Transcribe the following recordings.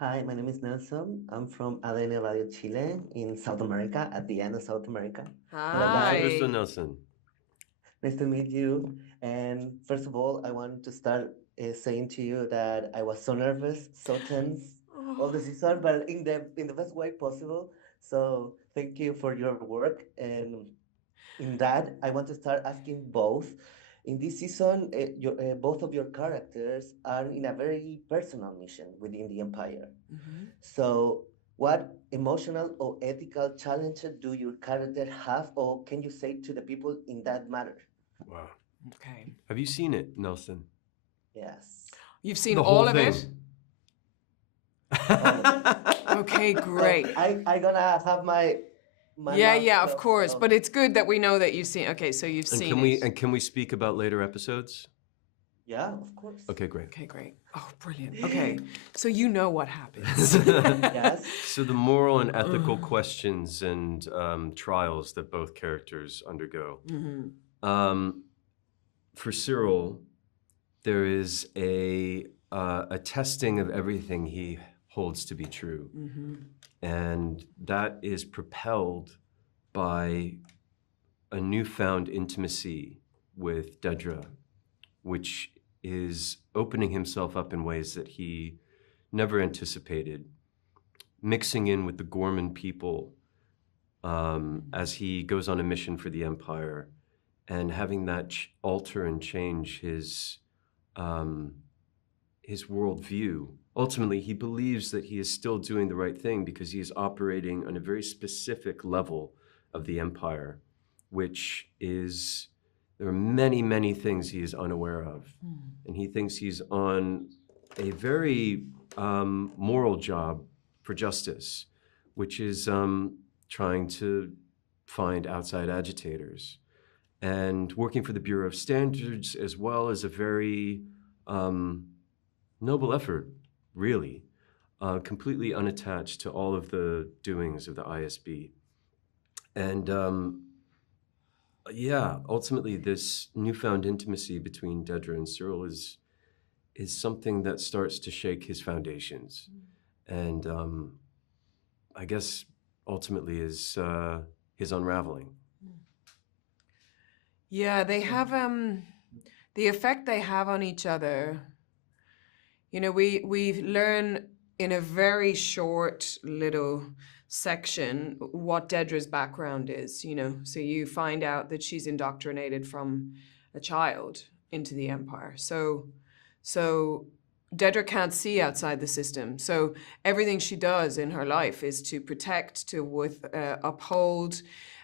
Hi, my name is Nelson. I'm from ADN.cl in South America, at the end of South America. Hello, Mucho guys. gusto, Hi. Nelson. Nice to meet you. And first of all, I want to start saying to you that I was so nervous, so tense all the Oh, season, but in the best way possible. So thank you for your work. And in that, I want to start asking both. In this season, both of your characters are in a very personal mission within the Empire. mhm. So, what emotional or ethical challenges do your character have, or can you say to the people in that matter? Wow. Okay. Have you seen it, Nelson? Yes, You've seen The whole all of it? thing. all of it. Okay, So great. I gonna have my Yeah, mouth yeah, of closed. course. So But it's good that we know that you've seen. Okay, so you've And seen can it. we speak about later episodes? yeah, of course. Okay, great. Okay, great. Oh, brilliant. Okay, so you know what happens. Yes. So the moral and ethical questions and trials that both characters undergo. Mhm. For Syril, there is a testing of everything he holds to be true, Mhm. and that is propelled by a newfound intimacy with Dedra, which is opening himself up in ways that he never anticipated, mixing in with the Gorman people as he goes on a mission for the Empire, and having that alter and change his worldview. Ultimately, he believes that he is still doing the right thing because he is operating on a very specific level of the Empire, which is, there are many, many things he is unaware of. And he thinks he's on a very moral job for justice, which is trying to find outside agitators. And working for the Bureau of Standards as well is a very noble effort, really, completely unattached to all of the doings of the ISB. And yeah, ultimately, this newfound intimacy between Dedra and Syril is something that starts to shake his foundations, and I guess ultimately is his unraveling. Yeah, they have the effect they have on each other. You know, we learn in a very short little section what Dedra's background is, you know. So you find out that she's indoctrinated from a child into the empire. So Dedra can't see outside the system. So everything she does in her life is to protect, uphold,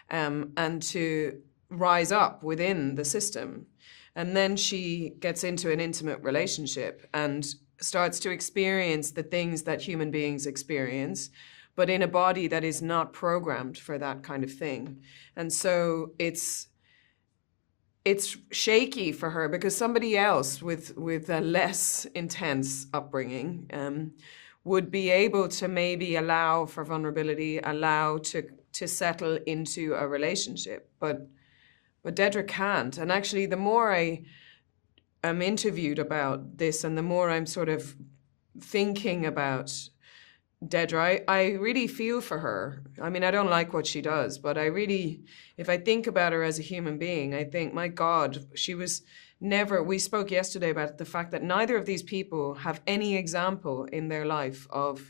and to rise up within the system. And then she gets into an intimate relationship and starts to experience the things that human beings experience, but in a body that is not programmed for that kind of thing. And so it's shaky for her because somebody else with a less intense upbringing would be able to maybe allow for vulnerability, allow to settle into a relationship, but Dedra can't. And actually, the more I am interviewed about this and the more I'm sort of thinking about Dedra, I really feel for her. I mean, I don't like what she does, but I really, if I think about her as a human being, I think, my God, she was never, we spoke yesterday about the fact that neither of these people have any example in their life of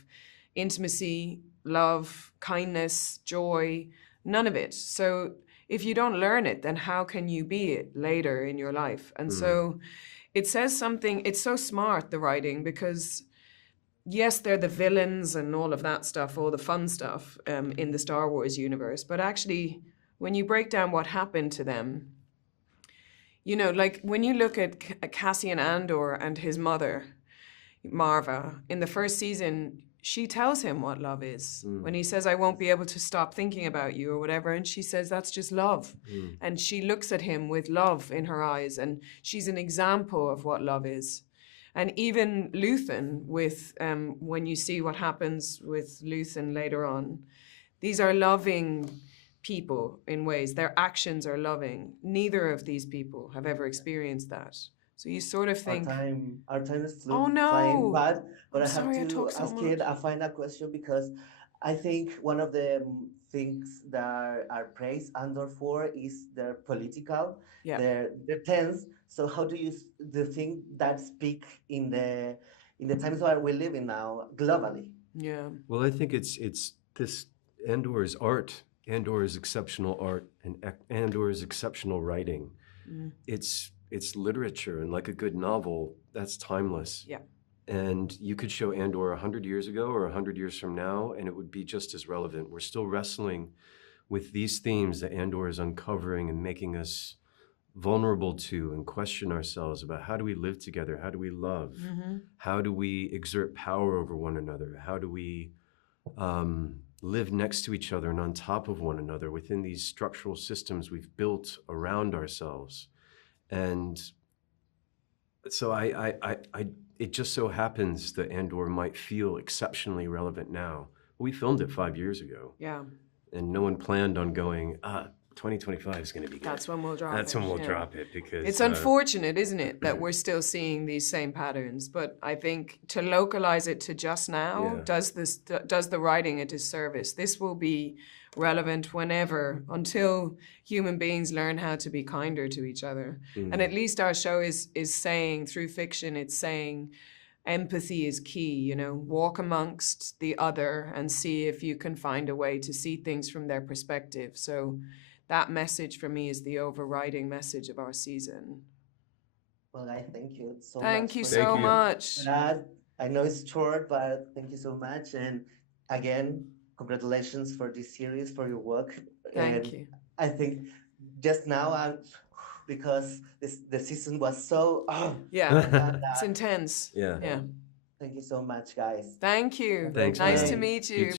intimacy, love, kindness, joy, none of it. So if you don't learn it, then how can you be it later in your life? And so it says something, it's so smart, the writing, because yes, they're the villains and all of that stuff, all the fun stuff in the Star Wars universe. But actually, when you break down what happened to them, you know, like when you look at Cassian Andor and his mother, Marva, in the first season, she tells him what love is. When he says, I won't be able to stop thinking about you or whatever. And she says, that's just love. And she looks at him with love in her eyes. And she's an example of what love is. And even Luthen, with when you see what happens with Luthen later on, these are loving people in ways. Their actions are loving. Neither of these people have ever experienced that. So you sort of think, Our time is oh flying no, fast, but I'm I have sorry I to talk so ask it much. a final question because I think one of the things that are praised Andor for is their political, Yeah. their tense. So how do you think that speak in the times where we live in now globally? Yeah. Well, I think it's this Andor's art, Andor's exceptional art, and Andor's exceptional writing. Mm. It's literature, and like a good novel, that's timeless. Yeah. And you could show Andor 100 years ago or 100 years from now, and it would be just as relevant. We're still wrestling with these themes that Andor is uncovering and making us vulnerable to and question ourselves about how do we live together? How do we love? Mm-hmm. How do we exert power over one another? How do we live next to each other and on top of one another within these structural systems we've built around ourselves? And so it just so happens that Andor might feel exceptionally relevant now. We filmed it 5 years ago, Yeah. and no one planned on going, 2025 is going to be good. That's when we'll drop That's it. when we'll yeah. drop it, because It's unfortunate, isn't it, that we're still seeing these same patterns. But I think to localize it to just now Yeah. does the writing a disservice. This will be relevant whenever, until human beings learn how to be kinder to each other. And at least our show is saying, through fiction, it's saying empathy is key. You know, walk amongst the other and see if you can find a way to see things from their perspective. So that message for me is the overriding message of our season. Well, I thank you so much. Thank you for so Thank you. much. that. I know it's short, but thank you so much. And again, congratulations for this series, for your work. Thank And you. I think just now, because the season was so, Yeah, that, it's intense. Yeah. Yeah. thank you so much, guys. Thank you. Thanks, Nice man. to meet you. Good